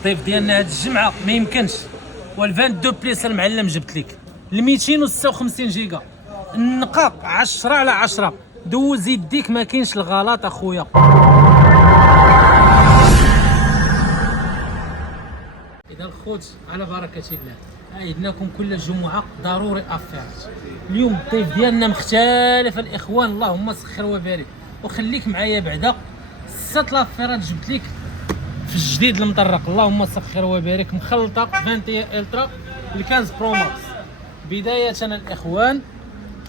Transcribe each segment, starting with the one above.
الضيف ديالنا هاد الجمعه ما يمكنش. وال22 بليس المعلم جبت لك ال 256 جيجا النقاق 10/10. دوز يديك ما كاينش الغلط اخويا. اذا الخوت على بركه الله عيدناكم كل جمعه ضروري افيرات. اليوم الضيف ديالنا مختلف الاخوان، اللهم سخر وبارك. وخليك معايا بعدا 6 لافيرات جبت لك في الجديد المطرق، اللهم سخر وبارك. مخلطه 21 الترا ل 15 برو ماكس. بدايه الاخوان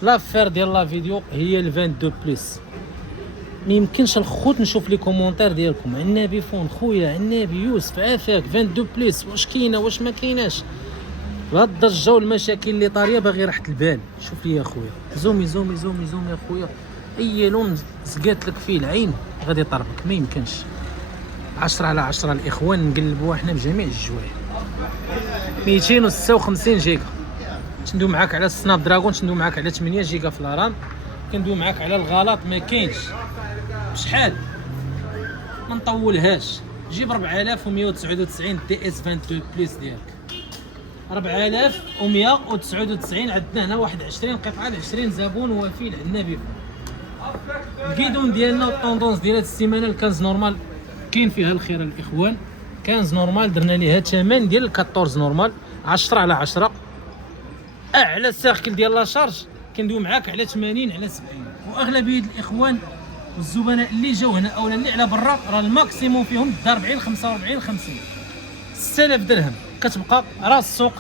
لافير ديال لا فيديو هي ال 22 بلس. ما يمكنش الخوت نشوف لي كومونتير ديالكم. عنابي فون خويا، عنابي يوسف عافاك 22 بلس واش كاينه واش ما كايناش. بهاد الضجه والمشاكل اللي طاريه باغي راحه البال. شوف لي يا خويا، زومي زومي زومي زومي يا خويا. اي لون زقات لك فيه العين غادي يطربك، ما يمكنش. 10/10 الاخوان نقلبوها حنا بجميع الجوايه. 256 جيجا تندوي معاك على السناب دراغون، تندوي معاك على 8 جيجا في الرام، كندوي معاك على الغلط ما كاينش. بشحال ما نطولهاش، جيب 4199 دي اس 22 بلس ديالك. 4199 عندنا هنا 21 قطعه ل 20 زبون وفي العنابي. الكيدون ديالنا الطوندونس ديال هاد السيمانه ال 15 نورمال كاين فيها الخير الاخوان. 15 نورمال درنا ليها ثمن ديال 14 نورمال 10/10. اعلى سيركل ديال لا شارج كندوي معاك على 80/70. واغلبيه الاخوان والزبناء اللي جاو هنا اولا اللي على برا راه الماكسيموم فيهم دار 40 45 50 6000 درهم. كتبقى راس السوق.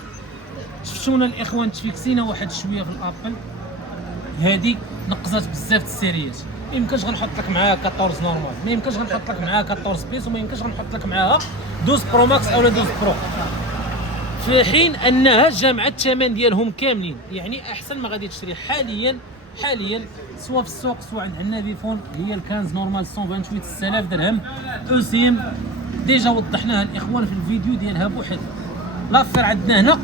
شفتونا الاخوان تفيكسينا واحد شويه في الابل، هذه نقزات بزاف السيريات. ما يمكنش غنحط لك معاها 14 نورمال، ما يمكنش غنحط لك معاها 14 بيس، وما يمكنش غنحط لك معاها 12 برو ماكس او 12 برو، في حين انها جامعه الثمن ديالهم كاملين. يعني احسن ما غادي تشري حاليا سواء في السوق سواء عند عنابي فون هي ال 15 نورمال 128 6000 درهم. اوسيم ديجا وضحناها الاخوان في الفيديو ديالها بوحدها. لافير عندنا هنا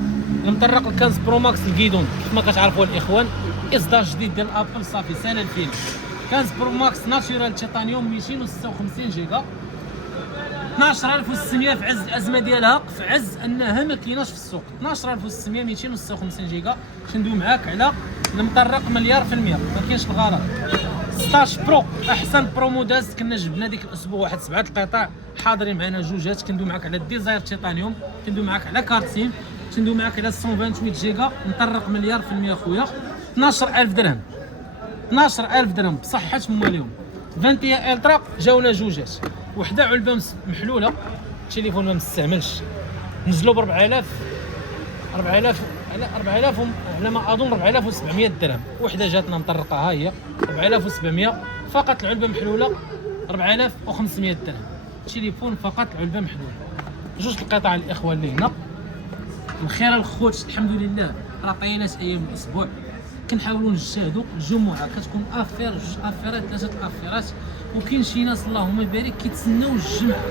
المطرق ال 15 برو ماكس الكيدون كيف ما كتعرفوا الاخوان، اصدار جديد ديال ابل صافي سنه الفيلم. 15 برو ماكس ناتشورال تيتانيوم 256 جيجا 12600 في عز الازمه ديالها، في عز انها ما كايناش في السوق. 12600 256 جيجا. كندوي معاك على المطرق مليار في المية، ما كاينش الغلط. 16 برو احسن برومو دازت، كنا جبنا ديك الاسبوع واحد 7 القطع حاضرين معنا جوجات. كندوي معاك على الديزاير تيتانيوم، كندوي معاك على كارتين، كندوي معاك على 128 جيجا مطرق مليار في المية خويا. 12000 درهم 12000 درهم بصحة مواليهم. 21 الترا جاونا جوجات، وحده علبه محلوله، التليفون ما مستعملش، نزلوا ب 4000 على ما اظن 4700 درهم. وحده جاتنا مطرقه ها هي 4700 فقط، العلبه محلوله 4500 درهم. التليفون فقط العلبه محلوله. جوج القطع الاخوان اللي هنا. الخير الخوت الحمد لله راه طينات ايام الاسبوع، كنحاولوا نجتهدوا. الجمعه كتكون افير، جوج افيرات، 3 افيرات. وكاين شي ناس اللهم بارك كيتسناو الجمعه.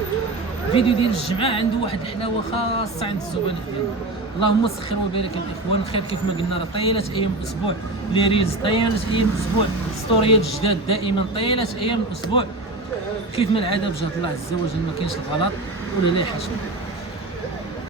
الفيديو ديال الجمعه عنده واحد الحلاوه خاصه عند الزبناء ديالنا. اللهم سخر وبارك الاخوان. الخير كيف ما قلنا راه طيلات ايام الاسبوع، لي ريلز طيلات ايام الاسبوع، ستوريات جداد دائما طيلات ايام الاسبوع. كيف ما العاده بجهه الله عز وجل ما كاينش الغلط ولا لا يحاشا.